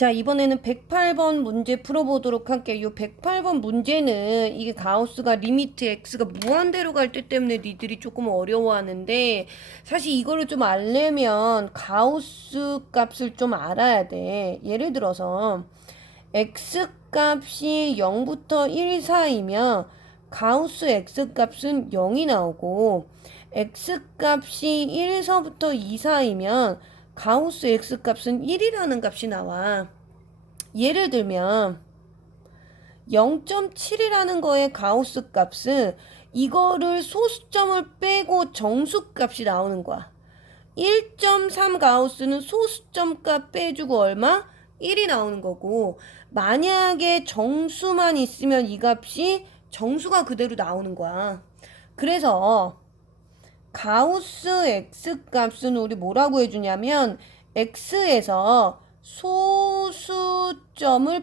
자, 이번에는 108번 문제 풀어보도록 할게요. 이 108번 문제는 이게 가우스가 리미트 x가 무한대로 갈 때 때문에 니들이 조금 어려워하는데, 사실 이거를 좀 알려면 가우스 값을 좀 알아야 돼. 예를 들어서 x 값이 0부터 1 사이면 가우스 x 값은 0이 나오고, x 값이 1서부터 2 사이면 가우스 x 값은 1이라는 값이 나와. 예를 들면 0.7이라는 거의 가우스 값은 이거를 소수점을 빼고 정수 값이 나오는 거야. 1.3 가우스는 소수점 값 빼주고 얼마? 1이 나오는 거고, 만약에 정수만 있으면 이 값이 정수가 그대로 나오는 거야. 그래서 가우스 x 값은 우리 뭐라고 해주냐면 x에서 소수점을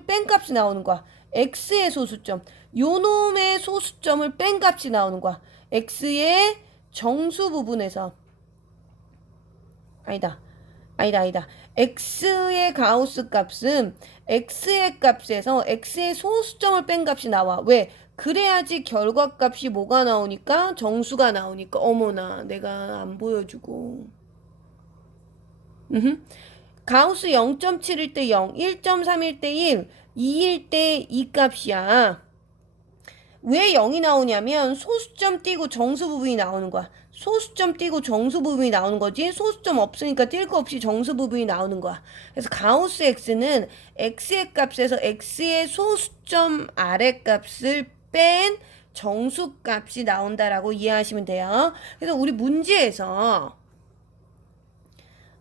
뺀 값이 나오는 거야. x의 소수점, 요놈의 소수점을 뺀 값이 나오는 거야. x의 정수 부분에서. 아니다. x의 가우스 값은 x의 값에서 x의 소수점을 뺀 값이 나와. 왜? 그래야지 결과값이 뭐가 나오니까? 정수가 나오니까. 어머나, 내가 안 보여주고. 가우스 0.7일 때 0, 1.3일 때 1, 2일 때 2 값이야. 왜 0이 나오냐면 소수점 띄고 정수 부분이 나오는 거야. 소수점 띄고 정수 부분이 나오는 거지. 소수점 없으니까 뛸 거 없이 정수 부분이 나오는 거야. 그래서 가우스 x는 x의 값에서 x의 소수점 아래 값을 뺀 정수 값이 나온다라고 이해하시면 돼요. 그래서 우리 문제에서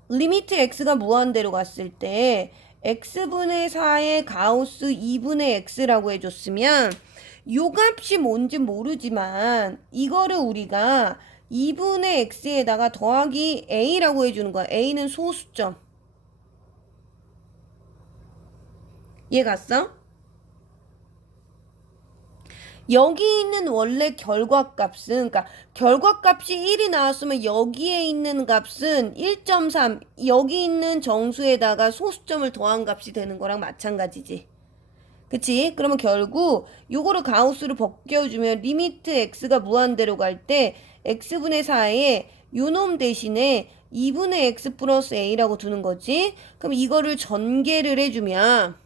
리미트 x가 무한대로 갔을 때 x분의 4의 가우스 2분의 x라고 해줬으면 요 값이 뭔지 모르지만 이거를 우리가 2분의 x에다가 더하기 a라고 해주는 거야. a는 소수점. 이해 갔어? 여기 있는 원래 결과값은, 그러니까 결과값이 1이 나왔으면 여기에 있는 값은 1.3, 여기 있는 정수에다가 소수점을 더한 값이 되는 거랑 마찬가지지. 그치? 그러면 결국 요거를 가우스로 벗겨주면 리미트 x가 무한대로 갈 때 x분의 4에 요놈 대신에 2분의 x 플러스 a라고 두는 거지. 그럼 이거를 전개를 해주면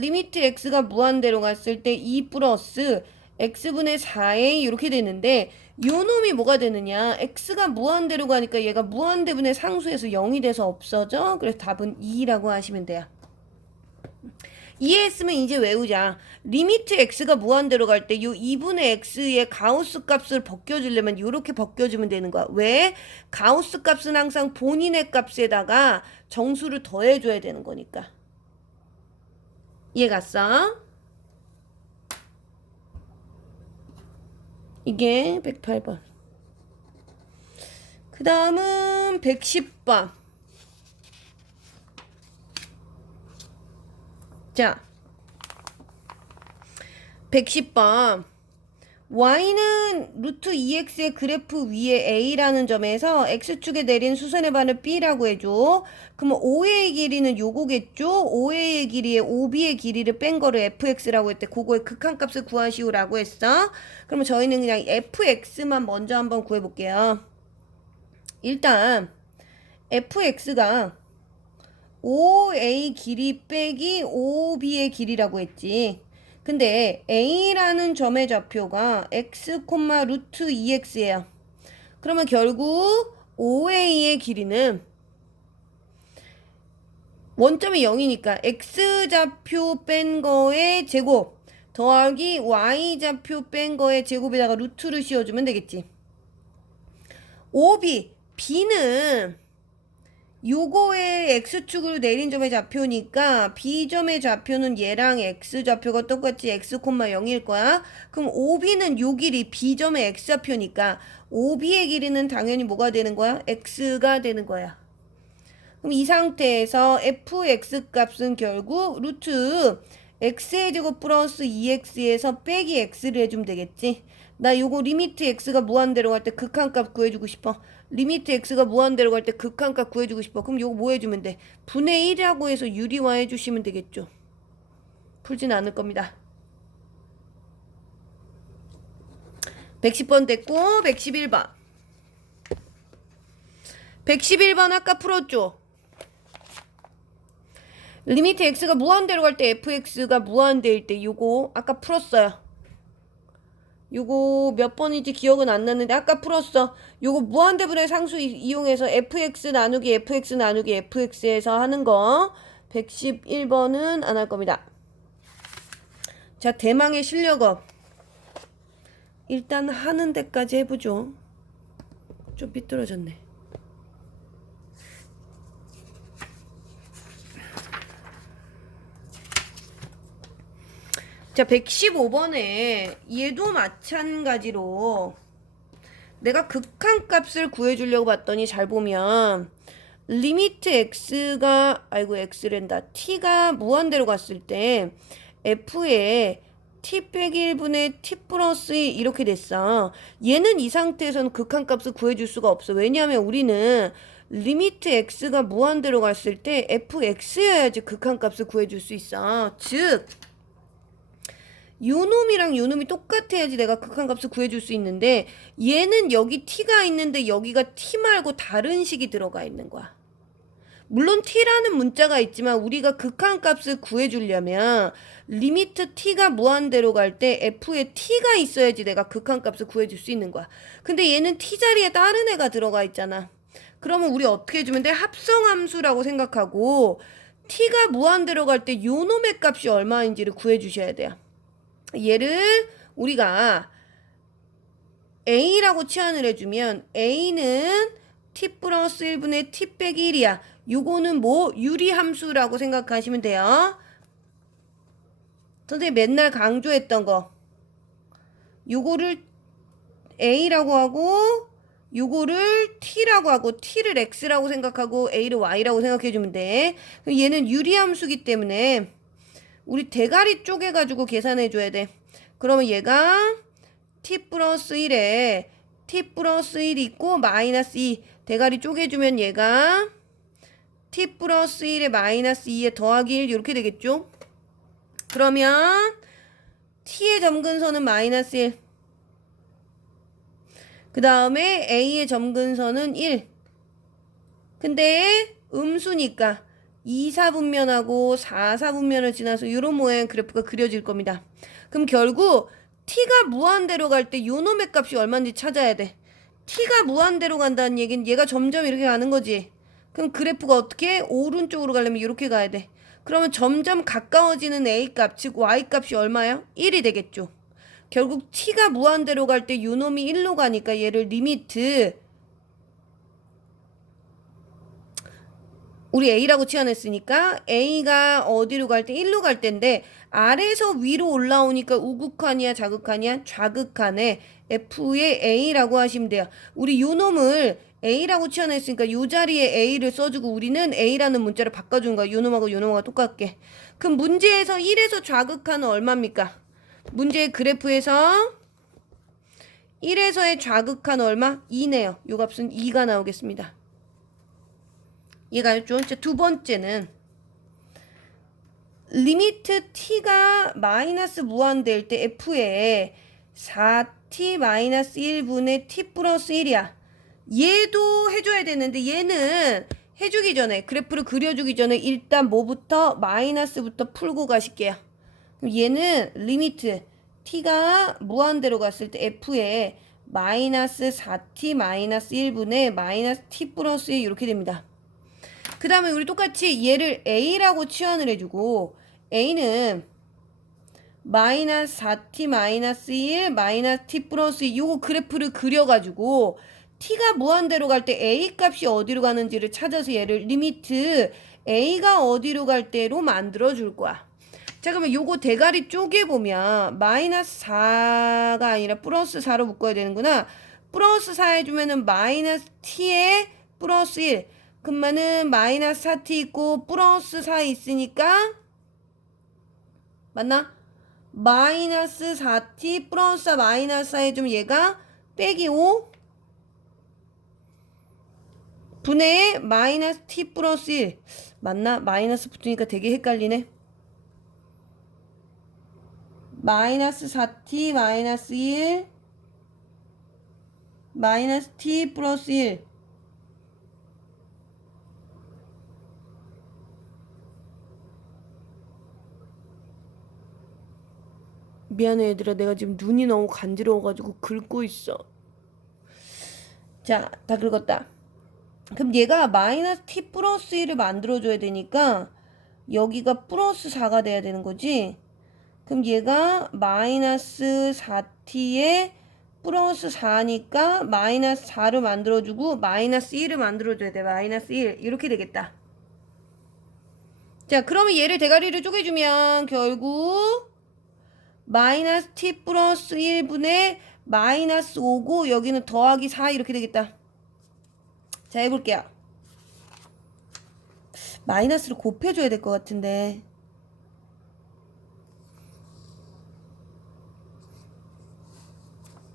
리미트 x가 무한대로 갔을 때 2 플러스 x분의 4a 이렇게 되는데 요 놈이 뭐가 되느냐? x가 무한대로 가니까 얘가 무한대분의 상수에서 0이 돼서 없어져. 그래서 답은 2라고 하시면 돼요. 이해했으면 이제 외우자. 리미트 x가 무한대로 갈 때 요 2분의 x의 가우스 값을 벗겨주려면 요렇게 벗겨주면 되는 거야. 왜? 가우스 값은 항상 본인의 값에다가 정수를 더해줘야 되는 거니까. 이해 갔어? 이게 108번. 그 다음은 110번. 자, 110번. y는 루트 2x의 그래프 위에 a라는 점에서 x축에 내린 수선의 반을 b라고 해줘. 그러면 OA의 길이는 요거겠죠? OA의 길이에 OB의 길이를 뺀 거를 fx라고 했대. 그거의 극한값을 구하시오라고 했어. 그러면 저희는 그냥 fx만 먼저 한번 구해볼게요. 일단 fx가 OA 길이 빼기 OB의 길이라고 했지. 근데 A라는 점의 좌표가 x, 루트 2x예요. 그러면 결국 OA의 길이는 원점이 0이니까 x좌표 뺀 거의 제곱 더하기 y좌표 뺀 거의 제곱에다가 루트를 씌워주면 되겠지. OB, B는 요거의 x축으로 내린 점의 좌표니까 b점의 좌표는 얘랑 x좌표가 똑같이 x, 0일 거야. 그럼 OB는 요 길이 b점의 x좌표니까 OB의 길이는 당연히 뭐가 되는 거야? x가 되는 거야. 그럼 이 상태에서 fx 값은 결국 루트 x의 제곱 플러스 2x에서 빼기 x를 해주면 되겠지. 나 요거 리미트 x가 무한대로 갈 때 극한값 구해주고 싶어. 리미트 x가 무한대로 갈 때 극한값 구해주고 싶어. 그럼 요거 뭐 해주면 돼? 분의 1이라고 해서 유리화 해주시면 되겠죠. 풀진 않을 겁니다. 110번 됐고 111번. 111번 아까 풀었죠? 리미트 x가 무한대로 갈 때 fx가 무한대일 때 요거 아까 풀었어요. 요거 몇 번인지 기억은 안 났는데 아까 풀었어. 요거 무한대분의 상수 이용해서 fx 나누기 fx 나누기 fx에서 하는 거 111번은 안 할 겁니다. 자, 대망의 실력업. 일단 하는 데까지 해보죠. 좀 삐뚤어졌네. 자, 115번에 얘도 마찬가지로 내가 극한값을 구해주려고 봤더니 잘 보면 리미트 x가 x랜다 t가 무한대로 갔을 때 f에 t 빼기 1분의 t 플러스 1 이렇게 됐어. 얘는 이 상태에서는 극한값을 구해줄 수가 없어. 왜냐하면 우리는 리미트 x가 무한대로 갔을 때 fx여야지 극한값을 구해줄 수 있어. 즉 요놈이랑 요놈이 똑같아야지 내가 극한값을 구해줄 수 있는데 얘는 여기 t가 있는데 여기가 t 말고 다른 식이 들어가 있는 거야. 물론 t라는 문자가 있지만 우리가 극한값을 구해주려면 리미트 t가 무한대로 갈 때 f에 t가 있어야지 내가 극한값을 구해줄 수 있는 거야. 근데 얘는 t 자리에 다른 애가 들어가 있잖아. 그러면 우리 어떻게 해주면 돼? 합성함수라고 생각하고 t가 무한대로 갈 때 요놈의 값이 얼마인지를 구해주셔야 돼요. 얘를 우리가 a라고 치환을 해주면 a는 t 플러스 1분의 t 빼기 1이야. 요거는 뭐 유리함수라고 생각하시면 돼요. 선생님 맨날 강조했던 거. 요거를 a라고 하고 요거를 t라고 하고 t를 x라고 생각하고 a를 y라고 생각해주면 돼. 얘는 유리함수기 때문에 우리 대가리 쪼개가지고 계산해줘야 돼. 그러면 얘가 t 플러스 1에 t 플러스 1 있고 마이너스 2 대가리 쪼개주면 얘가 t 플러스 1에 마이너스 2에 더하기 1 이렇게 되겠죠. 그러면 t의 점근선은 마이너스 1. 그 다음에 a의 점근선은 1. 근데 음수니까 2, 4분면하고 4, 4분면을 지나서 이런 모양 그래프가 그려질 겁니다. 그럼 결국 t가 무한대로 갈 때 요놈의 값이 얼마인지 찾아야 돼. t가 무한대로 간다는 얘기는 얘가 점점 이렇게 가는 거지. 그럼 그래프가 어떻게? 오른쪽으로 가려면 이렇게 가야 돼. 그러면 점점 가까워지는 a값, 즉 y값이 얼마야? 1이 되겠죠. 결국 t가 무한대로 갈 때 요놈이 1로 가니까 얘를 리미트 우리 a라고 치환했으니까 a가 어디로 갈 때 1로 갈 때인데 아래에서 위로 올라오니까 우극한이야 좌극한이야? 좌극한에 f의 a라고 하시면 돼요. 우리 요 놈을 a라고 치환했으니까 요 자리에 a를 써주고 우리는 a라는 문자를 바꿔준 거야. 요 놈하고 요 놈하고 똑같게. 그럼 문제에서 1에서 좌극한은 얼마입니까? 문제의 그래프에서 1에서의 좌극한 얼마? 2네요. 요 값은 2가 나오겠습니다. 이해가죠? 두 번째는 리미트 t가 마이너스 무한대일 때 f에 4t 마이너스 1분의 t 플러스 1이야. 얘도 해줘야 되는데 얘는 해주기 전에 그래프를 그려주기 전에 일단 뭐부터 마이너스부터 풀고 가실게요. 그럼 얘는 리미트 t가 무한대로 갔을 때 f에 마이너스 4t 마이너스 1분의 마이너스 t 플러스 1 이렇게 됩니다. 그 다음에 우리 똑같이 얘를 a라고 치환을 해주고 a는 마이너스 4t 마이너스 1 마이너스 t 플러스 2 요거 그래프를 그려가지고 t가 무한대로 갈 때 a 값이 어디로 가는지를 찾아서 얘를 리미트 a가 어디로 갈 때로 만들어 줄 거야. 자, 그러면 요거 대가리 쪼개보면 마이너스 4가 아니라 플러스 4로 묶어야 되는구나. 플러스 4 해주면은 마이너스 t에 플러스 1 그러면은 마이너스 4t 있고 플러스 4 있으니까 맞나? 마이너스 4t 플러스 4 마이너스 4 해주면 얘가 빼기 5 분의 마이너스 t 플러스 1 맞나? 마이너스 붙으니까 되게 헷갈리네. 마이너스 4t 마이너스 1 마이너스 t 플러스 1 미안해 얘들아, 내가 지금 눈이 너무 간지러워가지고 긁고 있어. 자, 다 긁었다. 그럼 얘가 마이너스 t 플러스 1을 만들어줘야 되니까 여기가 플러스 4가 돼야 되는 거지. 그럼 얘가 마이너스 4t에 플러스 4니까 마이너스 4를 만들어주고 마이너스 1을 만들어줘야 돼. 마이너스 1 이렇게 되겠다. 자, 그러면 얘를 대가리를 쪼개주면 결국 마이너스 t 플러스 1분의 마이너스 5고 여기는 더하기 4 이렇게 되겠다. 자, 해볼게요. 마이너스를 곱해줘야 될 것 같은데.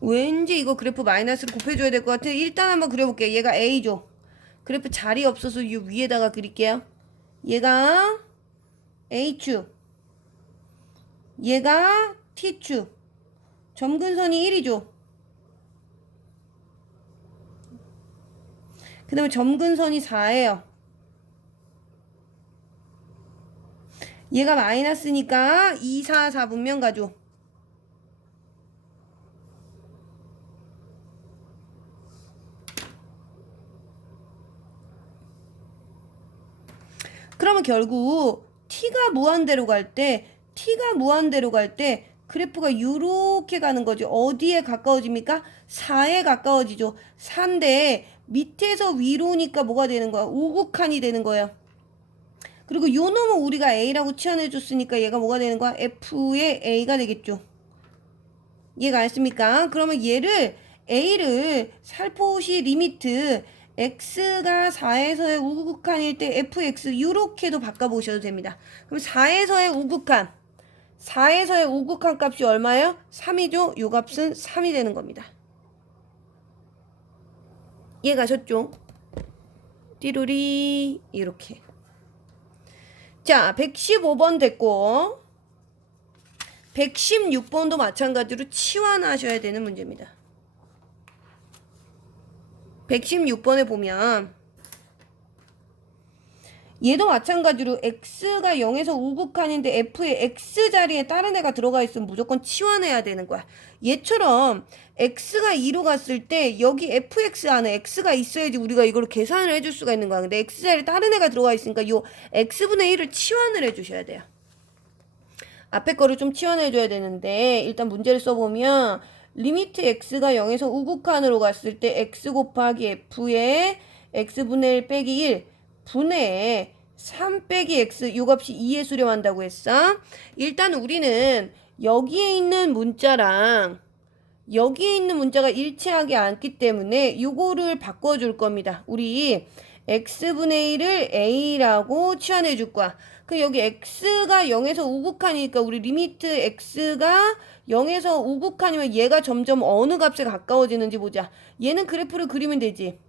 왠지 이거 그래프 마이너스를 곱해줘야 될 것 같아. 일단 한번 그려볼게요. 얘가 A죠. 그래프 자리 없어서 이 위에다가 그릴게요. 얘가 A축. 얘가 T축. 점근선이 1이죠. 그 다음에 점근선이 4예요. 얘가 마이너스니까 2, 4, 4분면 가죠. 그러면 결국 t가 무한대로 갈 때 그래프가 요렇게 가는 거죠. 어디에 가까워집니까? 4에 가까워지죠. 4인데 밑에서 위로니까 뭐가 되는 거야? 우극한이 되는 거예요. 그리고 요 놈은 우리가 A라고 치환해 줬으니까 얘가 뭐가 되는 거야? F의 A가 되겠죠. 이해가 됐습니까? 그러면 얘를 A를 살포시 리미트 x가 4에서의 우극한일 때 fx 요렇게도 바꿔보셔도 됩니다. 그럼 4에서의 우극한 값이 얼마예요? 3이죠? 요 값은 3이 되는 겁니다. 이해가셨죠? 띠로리 이렇게. 자, 115번 됐고 116번도 마찬가지로 치환하셔야 되는 문제입니다. 116번에 보면 얘도 마찬가지로 x가 0에서 우극한인데 f의 x 자리에 다른 애가 들어가 있으면 무조건 치환해야 되는 거야. 얘처럼 x가 2로 갔을 때 여기 fx 안에 x가 있어야지 우리가 이걸 계산을 해줄 수가 있는 거야. 근데 x 자리에 다른 애가 들어가 있으니까 요 x분의 1을 치환을 해주셔야 돼요. 앞에 거를 좀 치환해줘야 되는데 일단 문제를 써보면 리미트 x가 0에서 우극한으로 갔을 때 x 곱하기 f의 x분의 1 빼기 1 분의 3 빼기 x 요 값이 2에 수렴한다고 했어. 일단 우리는 여기에 있는 문자랑 여기에 있는 문자가 일치하지 않기 때문에 요거를 바꿔줄 겁니다. 우리 x분의 1을 a라고 치환해 줄 거야. 그 여기 x가 0에서 우극한이니까 우리 리미트 x가 0에서 우극한이면 얘가 점점 어느 값에 가까워지는지 보자. 얘는 그래프를 그리면 되지.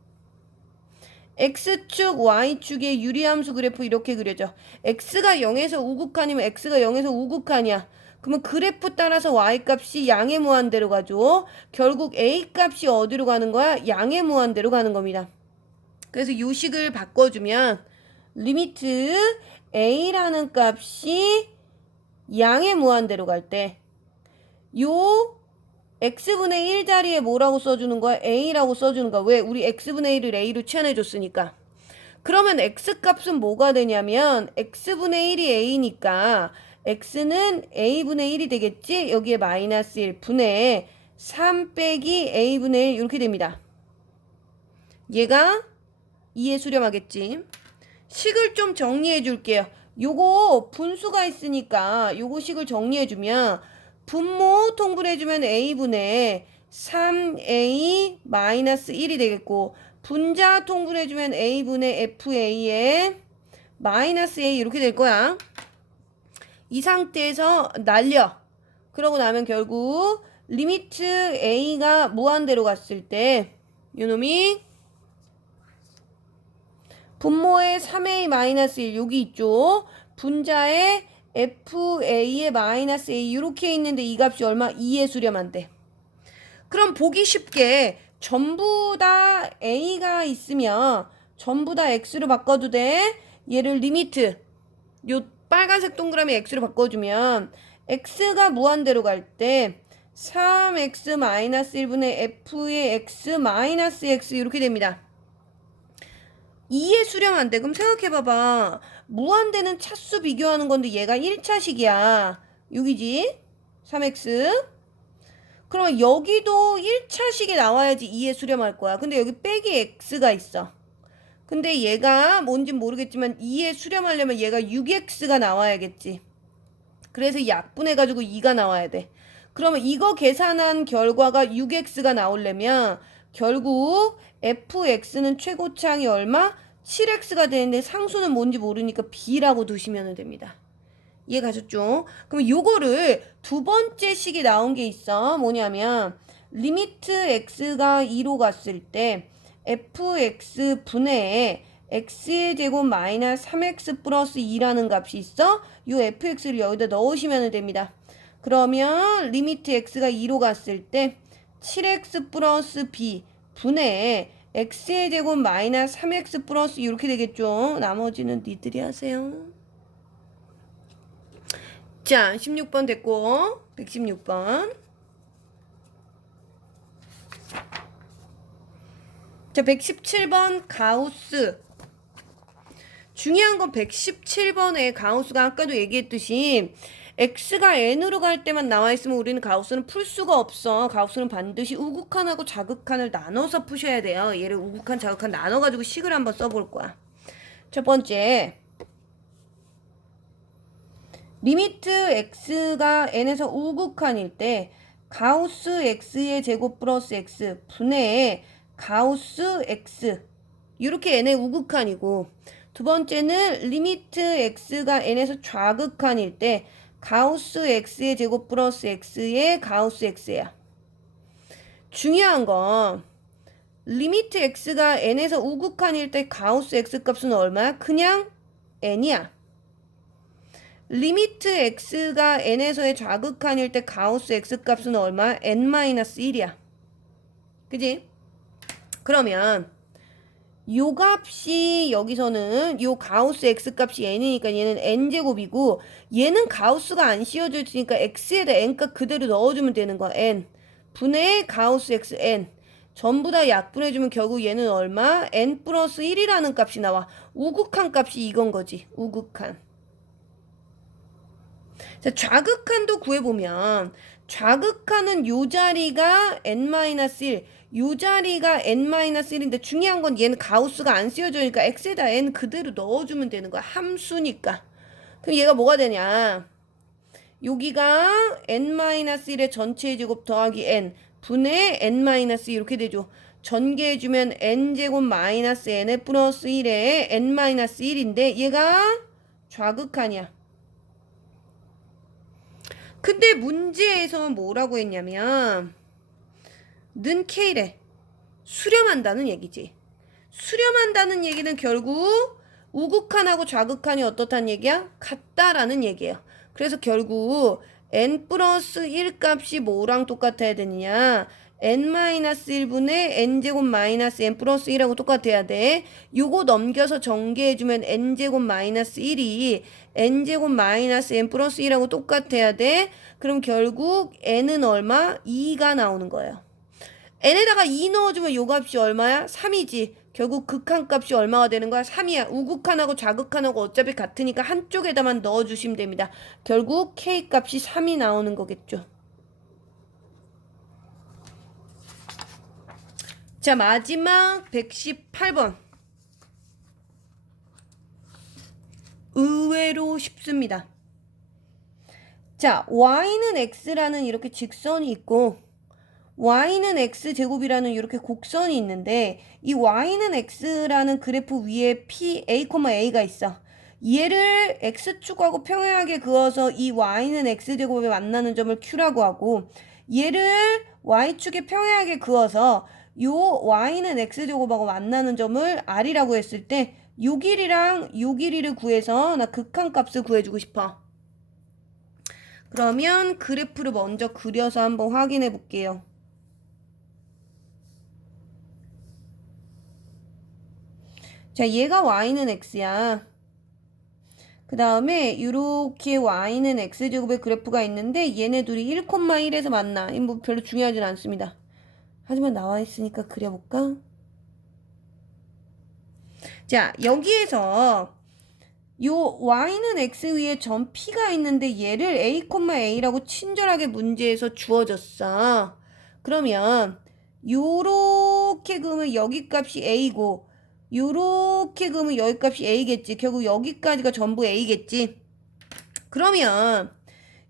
x축, y축의 유리함수 그래프 이렇게 그려져. x가 0에서 우극한이면 x가 0에서 우극한이야. 그러면 그래프 따라서 y값이 양의 무한대로 가죠. 결국 a값이 어디로 가는 거야? 양의 무한대로 가는 겁니다. 그래서 요 식을 바꿔주면 리미트 a라는 값이 양의 무한대로 갈 때 요 x분의 1 자리에 뭐라고 써주는 거야? a라고 써주는 거야. 왜? 우리 x분의 1을 a로 치환해줬으니까. 그러면 x값은 뭐가 되냐면 x분의 1이 a니까 x는 a분의 1이 되겠지? 여기에 마이너스 1 분의 3 빼기 a분의 1 이렇게 됩니다. 얘가 2에 수렴하겠지. 식을 좀 정리해 줄게요. 요거 분수가 있으니까 요거 식을 정리해 주면 분모 통분해주면 a분의 3a 마이너스 1이 되겠고 분자 통분해주면 a분의 fa의 마이너스 a 이렇게 될 거야. 이 상태에서 날려. 그러고 나면 결국 리미트 a가 무한대로 갔을 때 요놈이 분모의 3a-1 여기 있죠. 분자의 fa의 마이너스 a 이렇게 있는데 이 값이 얼마? 2에 수렴한대. 그럼 보기 쉽게 전부 다 a가 있으면 전부 다 x로 바꿔도 돼. 얘를 리미트 요 빨간색 동그라미 x로 바꿔주면 x가 무한대로 갈 때 3x-1분의 f의 x-x 이렇게 됩니다. 2에 수렴한대. 그럼 생각해봐봐. 무한대는 차수 비교하는 건데 얘가 1차식이야. 6이지? 3x. 그러면 여기도 1차식이 나와야지 2에 수렴할 거야. 근데 여기 빼기 x가 있어. 근데 얘가 뭔진 모르겠지만 2에 수렴하려면 얘가 6x가 나와야겠지. 그래서 약분해가지고 2가 나와야 돼. 그러면 이거 계산한 결과가 6x가 나오려면 결국 fx는 최고차항이 얼마? 7x가 되는데 상수는 뭔지 모르니까 b라고 두시면 됩니다. 이해 가셨죠? 그럼 요거를 두 번째 식이 나온 게 있어. 뭐냐면 리미트 x가 2로 갔을 때 fx 분의 x의 제곱 마이너스 3x 플러스 2라는 값이 있어. 요 fx를 여기다 넣으시면 됩니다. 그러면 리미트 x가 2로 갔을 때 7x 플러스 b 분의 x의 제곱 마이너스 3x 플러스 이렇게 되겠죠. 나머지는 니들이 하세요. 자, 16번 됐고 116번. 자, 117번 가우스. 중요한 건 117번의 가우스가 아까도 얘기했듯이 x가 n으로 갈 때만 나와 있으면 우리는 가우스는 풀 수가 없어. 가우스는 반드시 우극한하고 자극한을 나눠서 푸셔야 돼요. 얘를 우극한, 자극한 나눠가지고 식을 한번 써볼 거야. 첫 번째, 리미트 x가 n에서 우극한일 때 가우스 x의 제곱 플러스 x 분의 가우스 x 이렇게 n의 우극한이고, 두 번째는 리미트 x가 n에서 좌극한일 때 가우스 x의 제곱 플러스 x의 가우스 x야. 중요한 건 리미트 x가 n에서 우극한일 때 가우스 x 값은 얼마야? 그냥 n이야. 리미트 x가 n에서의 좌극한일 때 가우스 x 값은 얼마야? n-1이야. 그지? 그러면 요 값이 여기서는 요 가우스 x 값이 n이니까 얘는 n제곱이고, 얘는 가우스가 안 씌워져 있으니까 x에다 n값 그대로 넣어주면 되는 거야. n 분의 가우스 x n 전부 다 약분해주면 결국 얘는 얼마? n 플러스 1이라는 값이 나와. 우극한 값이 이건 거지. 우극한. 자, 좌극한도 구해보면 좌극한은 요 자리가 n-1, 요 자리가 n-1인데 중요한 건 얘는 가우스가 안 씌워져니까 x에다 n 그대로 넣어주면 되는 거야. 함수니까. 그럼 얘가 뭐가 되냐? 여기가 n-1의 전체 제곱 더하기 n 분의 n-1 이렇게 되죠. 전개해주면 n제곱 마이너스 n 플러스 1에 n-1인데 얘가 좌극한이야. 근데 문제에서 뭐라고 했냐면 는 K래. 수렴한다는 얘기지. 수렴한다는 얘기는 결국 우극한하고 좌극한이 어떻다는 얘기야? 같다라는 얘기예요. 그래서 결국 n 플러스 1 값이 뭐랑 똑같아야 되느냐? n-1분의 n제곱 마이너스 n 플러스 1하고 똑같아야 돼. 요거 넘겨서 전개해주면 n제곱 마이너스 1이 n제곱 마이너스 n 플러스 1하고 똑같아야 돼. 그럼 결국 n은 얼마? 2가 나오는 거예요. n에다가 2 넣어주면 요 값이 얼마야? 3이지. 결국 극한 값이 얼마가 되는 거야? 3이야. 우극한하고 좌극한하고 어차피 같으니까 한쪽에다만 넣어주시면 됩니다. 결국 k 값이 3이 나오는 거겠죠. 자, 마지막 118번. 의외로 쉽습니다. 자, y는 x라는 이렇게 직선이 있고 y는 x제곱이라는 이렇게 곡선이 있는데 이 y는 x라는 그래프 위에 p, a, a가 있어. 얘를 x축하고 평행하게 그어서 이 y는 x제곱에 만나는 점을 q라고 하고 얘를 y축에 평행하게 그어서 요 y는 x제곱하고 만나는 점을 r이라고 했을 때 요 길이랑 요 길이를 구해서 나 극한값을 구해주고 싶어. 그러면 그래프를 먼저 그려서 한번 확인해 볼게요. 자, 얘가 y는 x야. 그 다음에 이렇게 y는 x제곱의 그래프가 있는데 얘네 둘이 1,1에서 만나. 이 뭐 별로 중요하진 않습니다. 하지만 나와 있으니까 그려볼까? 자, 여기에서 요 y는 x 위에 점 p가 있는데 얘를 a,a라고 친절하게 문제에서 주어졌어. 그러면 요렇게 그으면 여기 값이 a고 요렇게 그으면 여기 값이 a겠지. 결국 여기까지가 전부 a겠지. 그러면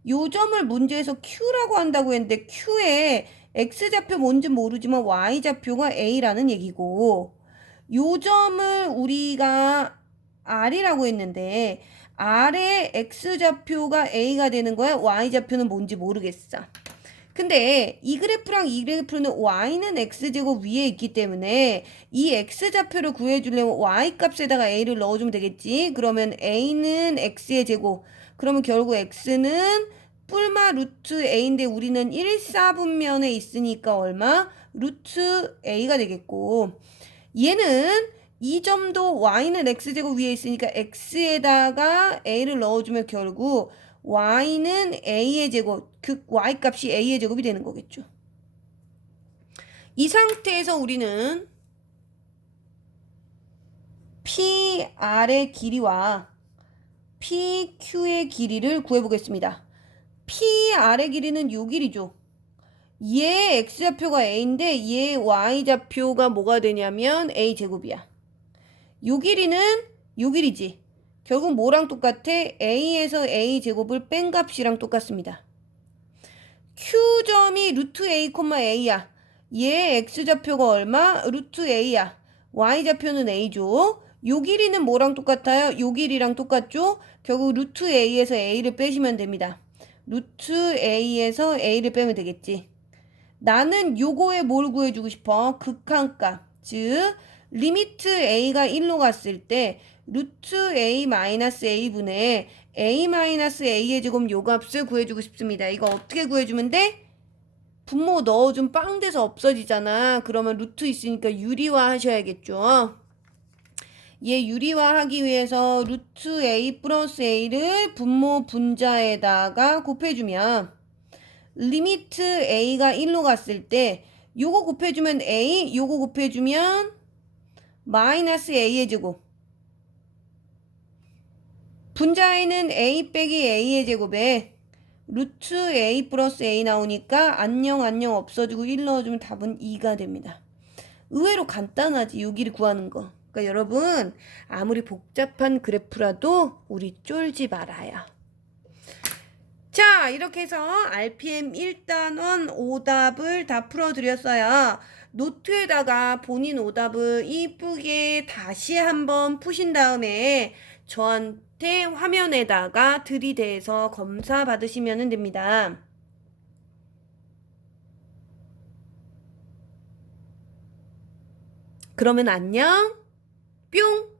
요 점을 문제에서 q라고 한다고 했는데 q에 x좌표 뭔지 모르지만 y좌표가 a라는 얘기고 요 점을 우리가 r이라고 했는데 r의 x좌표가 a가 되는 거야. y좌표는 뭔지 모르겠어. 근데 이 그래프랑 이 그래프는 y는 x제곱 위에 있기 때문에 이 x좌표를 구해주려면 y값에다가 a를 넣어주면 되겠지. 그러면 a는 x의 제곱. 그러면 결국 x는 뿔마 루트 a인데 우리는 1,4분면에 있으니까 얼마? 루트 a가 되겠고 얘는 이 점도 y는 x제곱 위에 있으니까 x에다가 a를 넣어주면 결국 y는 a의 제곱, 그 y 값이 a의 제곱이 되는 거겠죠. 이 상태에서 우리는 PR의 길이와 PQ의 길이를 구해보겠습니다. PR의 길이는 요 길이죠. 얘 x좌표가 a인데 얘 y좌표가 뭐가 되냐면 a제곱이야. 요 길이는 요 길이지. 결국 뭐랑 똑같아? a에서 a제곱을 뺀 값이랑 똑같습니다. q점이 루트 a, a야. 얘 x좌표가 얼마? 루트 a야. y좌표는 a죠. 요 길이는 뭐랑 똑같아요? 요 길이랑 똑같죠? 결국 루트 a에서 a를 빼시면 됩니다. 루트 a에서 a를 빼면 되겠지. 나는 요거에 뭘 구해주고 싶어? 극한값. 즉 리미트 a가 1로 갔을 때 루트 a 마이너스 a분의 a 마이너스 a의 제곱 요 값을 구해주고 싶습니다. 이거 어떻게 구해주면 돼? 분모 넣어준 빵 돼서 없어지잖아. 그러면 루트 있으니까 유리화 하셔야겠죠. 얘 유리화 하기 위해서 루트 a 플러스 a를 분모 분자에다가 곱해주면 리미트 a가 1로 갔을 때 요거 곱해주면 a, 요거 곱해주면 마이너스 a의 제곱. 분자에는 a 빼기 a의 제곱에 루트 a 플러스 a 나오니까 안녕 없어지고 1 넣어주면 답은 2가 됩니다. 의외로 간단하지, 여기를 구하는 거. 그러니까 여러분 아무리 복잡한 그래프라도 우리 쫄지 말아요. 자, 이렇게 해서 RPM 1단원 오답을 다 풀어드렸어요. 노트에다가 본인 오답을 이쁘게 다시 한번 푸신 다음에 저한테 화면에다가 들이대서 검사 받으시면 됩니다. 그러면 안녕, 뿅!